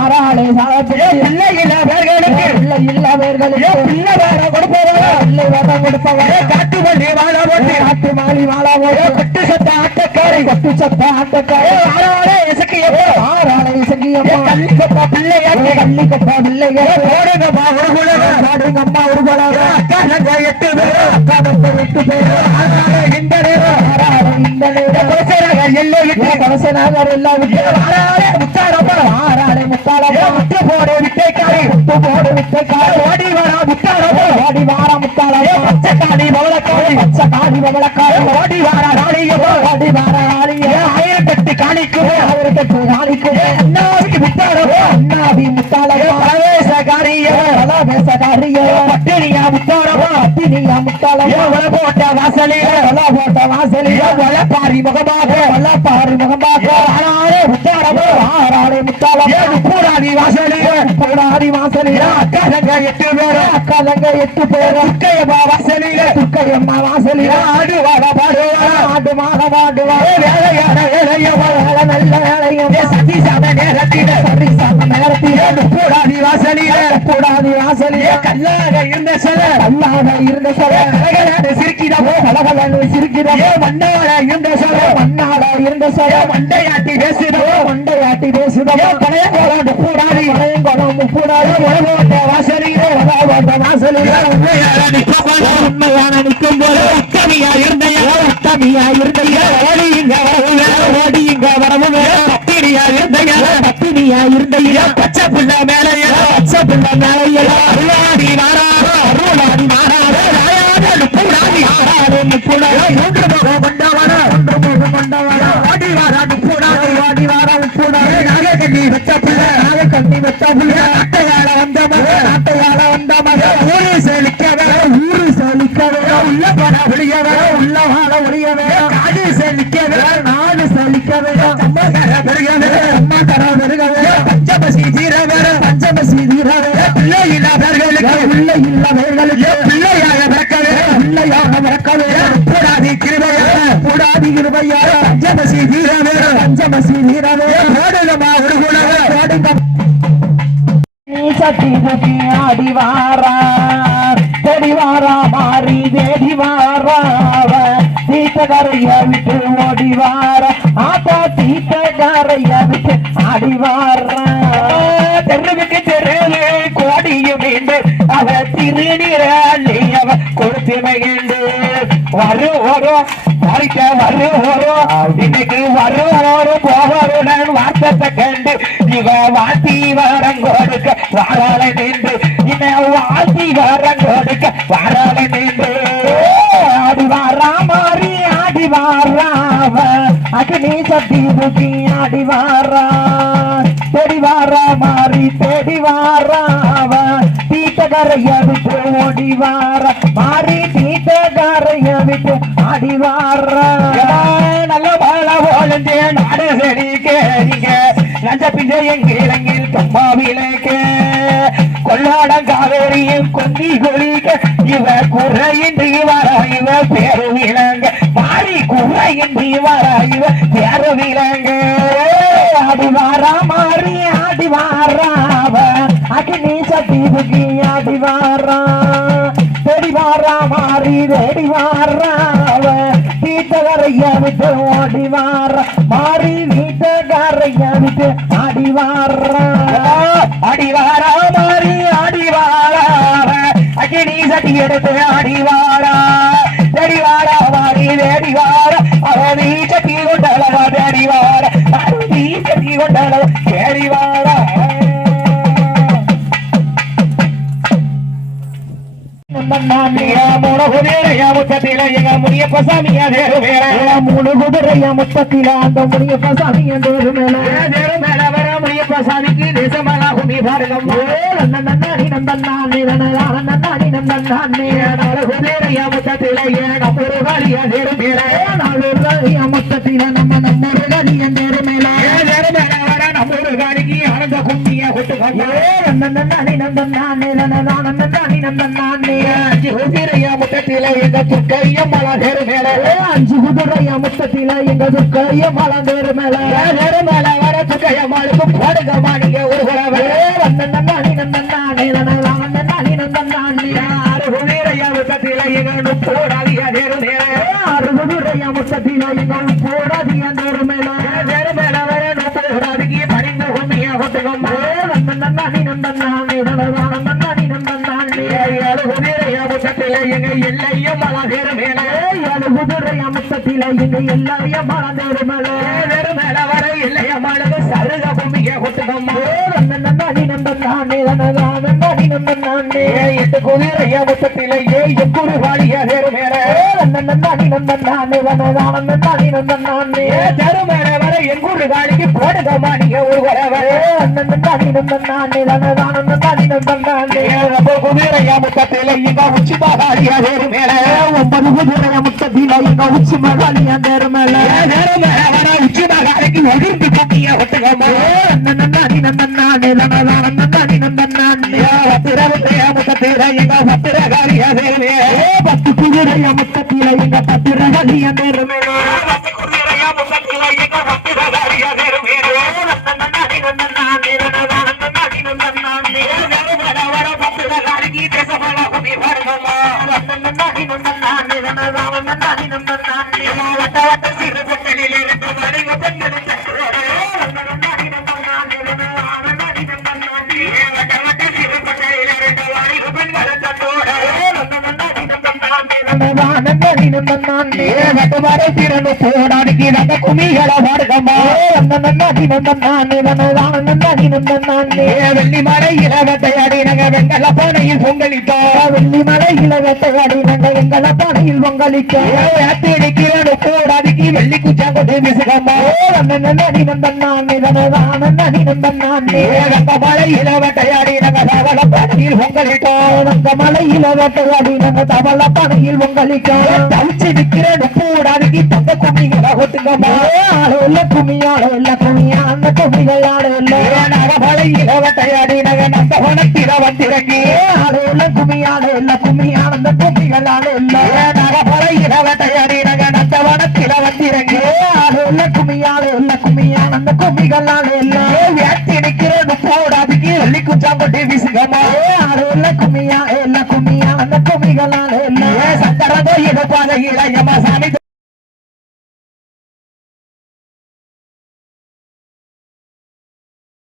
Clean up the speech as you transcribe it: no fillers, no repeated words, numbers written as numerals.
ஆறாளே பிள்ளை இல்லவர்களுக்கு பிள்ளை வேற கொடுப்பவர் பிள்ளை வேற கொடுப்பவர் காட்டு மல்லி வாழ போட்டு காட்டு மாலி வாழ போட்டு கொட்டு சத்த ஆட்டக்காரி கொட்டு சத்த ஆட்டக்காரி ஆறாளே இசக்கியப்பா ஆறாளே இசக்கியப்பா கள்ளி கொப்பா பிள்ளையாரு கள்ளி கொப்பா பிள்ளையாரு ஓடுங்கம்மா ஒரு குலகம் ஓடுங்கம்மா ஒரு குலகம் அக்கா தங்க 8 பேரு அக்கா தங்க 8 பேரு ஆறாளே இந்த நேரம் ஆறாளே இந்த நேரம் கவசனாக எல்லை விட்டு கவசனாக எல்லாம் விட்டு ஆறாளே முத்தாரப்பா ஆறாளே முத்தாரப்பா முத்து போடு விட்டைக்காரி முத்து போடு விட்டைக்காரி ஓடி வாரா முத்தாரப்பா ஓடி வாரா முத்தாரப்பா பச்சை காளி பவளக்காரி பச்சை காளி பவளக்காரி ஓடி வாரா ராணியப்பா ஓடி வாரா ராணியே 1008 காணிக்குமே 1008 காணிக்குமே அண்ணாவி முத்தாரப்பா அண்ணாவி முத்தாரப்பா பரவேசகாரியே பரவேசகாரியே பட்டினியா முத்தாரப்பா பட்டினியா முத்தாரப்பா வல போட்ட வாசலிலே வலப்பாரி முகமாக வலப்பாரி முகமாக ஆறாளே முத்தாரப்பா ஆறாளே முத்தாரப்பா பூராதி வாசலிலே பூராதி வாசலிலே அக்கா தங்க 8 பேரு அக்கா தங்க 8 பேரு துக்கையம்மா வாசலிலே துக்கையம்மா வாசலிலே ஆடுவாட பாடுவாட ஆடு மாட பாடுவாட வேலையான வேலையவா வேலை நல்ல வேலையும் சதிசாம நேரத்திலே பூராதி வாசலிலே பூராதி வாசலிலே கல்லாக இருந்த சில சிரிக்கிறவோ கலகலன்னு சிரிக்கிறவோ மண்ணாட இருந்த சில மண்டையாட்டி பேசுதவோ பழைய கோலம் பூராதி பூராதி உலகோட்ட வாசலிலே உண்மையான நிற்கும் போது உத்தமியா இருந்தையா ஓடி இங்க வரவும் பத்தினியா இருந்தையா பச்சை புள்ள மேலையா அருளாடி மாறாத பூராதி ஆறாடு முப்புடாது 3 முகம் கொண்டவன ஓடி வாரா முப்புடாது நாகக்கண்ணி வெச்ச புள்ள நாட்டையாள வந்த மக ஊரு செழிக்கவே உள்ள பட ஒளியவே காடு செழிக்கவே நாடு செழிக்கவே அம்மா தர பெருகவே பஞ்சமசி தீரவே பிள்ளை இல்லவர்களுக்கு பிள்ளையாக பிறக்கவே பூடாதி கிருபையா பஞ்சமசி தீரவே ஓடுகமா ஒரு குணவே சட்டி முக்கி ஆடி வாரா தேடி வாரா மாறி தேடி வாரா தீட்டகரைய விட்டு ஓடி வாரா ஆட்டா தீட்டகரைய விட்டு ஆடி வாரா தெருவுக்கு தெருவு கோடியும் மீண்டு அவ திருநீர அள்ளி அவ கொடுத்து மகிழ்ந்து வரும் இன்னைக்கு வரும் போவருடன் வார்த்தத்தை கண்டு இவ வாத்தி வரம் கொடுக்க வாராளை நின்று வாழ்த்தி வரம் கொடுக்க வாராளை நின்று ஆடி வாரா மாறி ஆடி வாராவ அக்னி சட்டி முக்கி ஆடி வாரா தேடி வாரா மாறி தேடி வாராவ தீட்டகரைய விட்டு ஓடி வாரா மாறி தீட்டகரைய விட்டு ஆடி வாரா நல்ல வாழ வாழ்ந்து நாடு செடிக்க நீங்க நஞ்ச பிஞ்சை எங்கில் கம்பாவிலேக்க கொள்ளாடம் காவேரியும் கொந்தி கொலிக்க இவ குறையின்றி வர இவ பேரு விலங்க மாறி குறையின்றி வர இவ பேரு விலங்க ஆடி வாரா மாறி ஆடி வாராவ அக்னி சட்டி முக்கி ஆடி வாரா தேடி வாரா மாறி தேடி வாராவ வீட்டகரைய விட்டு ஓடி வாரா மாறி வீட்டகரைய விட்டு ஆடி வாரா மாறி ஆடி வாரா அக்னி சட்டி எடுத்து ஆடி வாரா தேடி வாரா மாறி தேடி வாரா அவ வீட்டை கொண்டளவா தேடி வாரா வீட்டை கொண்டளவா தேடி வாரா முத்தத்தில எங்க முனியப்ப சாமியா தேரு மேல 3 குதிரையா முத்தத்தில அந்த முனியப்ப சாமியா தேரு மேல வர முனியப்ப சாமிக்கு தேசமலா குமி பாருங்க நன்னாடி குதிரையா முத்தத்தில நம்ம ஒரு காலியா தேரு மேல 4 காலியா முத்தத்தில நம்ம ஒரு காலியா தேரு மேல வர நம்ம எங்கூரு காணிக்கு ஆனந்த கும்மிய கொட்டுக்கம்மா நந்தனானே நந்தனானே நந்தனானே நந்தனானே அஞ்சு குதிரையா முட்டத்தில எங்க துர்க்கைய மலர் மேல அஞ்சு குதிரையா முட்டத்தில எங்க துர்க்கைய மலர் மேல மேல வர துர்க்கைய மாளுக்கு போடுங்கம்மா நீங்க ஒரு குறவை நந்தனானே நந்தனானே நந்தனானே நந்தனானே ஆறு குதிரையா முட்டத்தில எங்க போடாதிய தேரு மேல ஆறு குதிரையா முட்டத்தில எங்க போடாதிய தேரு மேல மேல வர நோடாதிக்கு பணிந்து கும்மிய கொட்டுக்கம்மா நந்தனானே நந்தனானே நந்தனானே நந்தனானே ஏழு குதிரையா முட்டத்தில எங்க எல்லையும் மலர் மேல ஏழு குதிரையா முட்டத்தில எங்க எல்லையும் மலர் மேல மேல வர எல்லைய மாளுக்கு சருக கும்மிய கொட்டுக்கம்மா நந்தனானே நந்தனானே நந்தனானே நந்தனானே எட்டு குதிரையா முட்டத்தில எங்கூரு வாழிய தேரு மேல நந்தனானே நந்தனானே நந்தனானே நந்தனானே தேரு மேல வர எங்கூரு வாழிக்கு போடுங்கம்மா நீங்க ஒரு குறவை நந்தனானே நந்தனானே நந்தனானே நந்தனானே குதிரையா முட்டத்தில எங்க உச்சி மகாலிய தேரு மேல 9 குதிரையா முட்டத்தில எங்க உச்சி மகாலிய தேரு மேல தேரு மேல வர உச்சி மகாலிக்கு எதிர்த்து கும்மிய கொட்டுக்கம்மா நந்தனானே நந்தனானே நந்தனானே நந்தனானே பத்திரகுதிரையா முட்டத்தில எங்க பத்திரகாலிய தேரு மேல 10 குதிரையா முட்டத்தில எங்க பத்திரகாலிய தேரு மேல 10 குதிரையா முட்டத்தில எங்க பத்திரகாலிய தேரு மேல நந்தனானே நந்தனானே நந்தனானே நந்தனானே தேரு மேல வர பத்திரகாலிக்கு தேசமல கும்மி பாடுங்கம்மா நந்தனானே நந்தனானே நந்தனானே நந்தனானே வட்ட வட்ட சிறு பொட்டலில் இருந்து மணிக பெண்களை நந்தனானே நந்தனானே நந்தனானே நந்தனானே வட்ட வட்ட சிறு பொட்டலில் இருந்து மணிக பெண்களை தட்டோட நந்தனானே நந்தனானே வட்டவரை திறனு போடாடிக்கு நந்த குமிகள பாடுகம்மா நந்தனானே நந்தனானே நந்தனானே வெள்ளி மலை இளவட்டையாடி நங்க வெங்கல பானையில் பொங்கலிட்டோம் வெள்ளி மலை இளவட்டையாடி நங்க வெங்கல பானையில் பொங்கலிட்டோம் அத்திரிக்கிறனு போடாடிக்கு வெள்ளி குச்சாங்கொண்டு விசுகம்மா நந்தனானே நந்தனானே நந்தனானே நங்க மலை இளவட்டையாடி நங்க தவள பானையில் பொங்கலிட்டோம் நங்க மலை இளவட்டையாடி நங்க தவள பானையில் பொங்கலிட்டோம் தவிச்சு நிக்கிறனு போடாடிக்கு தங்க குமிகள கொட்டுங்கம்மா ஆளோல்ல குமியாளோல்ல குமியா அந்த குமிகள் ஆளோல்ல நகமலை இளவட்டையாடி நக நந்தவனத்தில வந்திறங்கி ஆளோல்ல குமியாளோல்ல குமியா அந்த குமிகள் ஆளோல்ல நகமலை இளவட்டையாடி நக நந்தவனத்தில வந்திறங்கி ஆளோல்ல குமியாளோல்ல குமியா அந்த குமிகள் ஆளோல்ல வேட்டி நிக்கிறனு போடாடிக்கு வெள்ளி குச்சாங்கொண்டு விசுகம்மா ஆளோல்ல குமியா எல்லா குமியா அந்த குமிகள் ஆளோல்ல சந்தரங்கோ இடுப்பாத இளையம்மா சாமி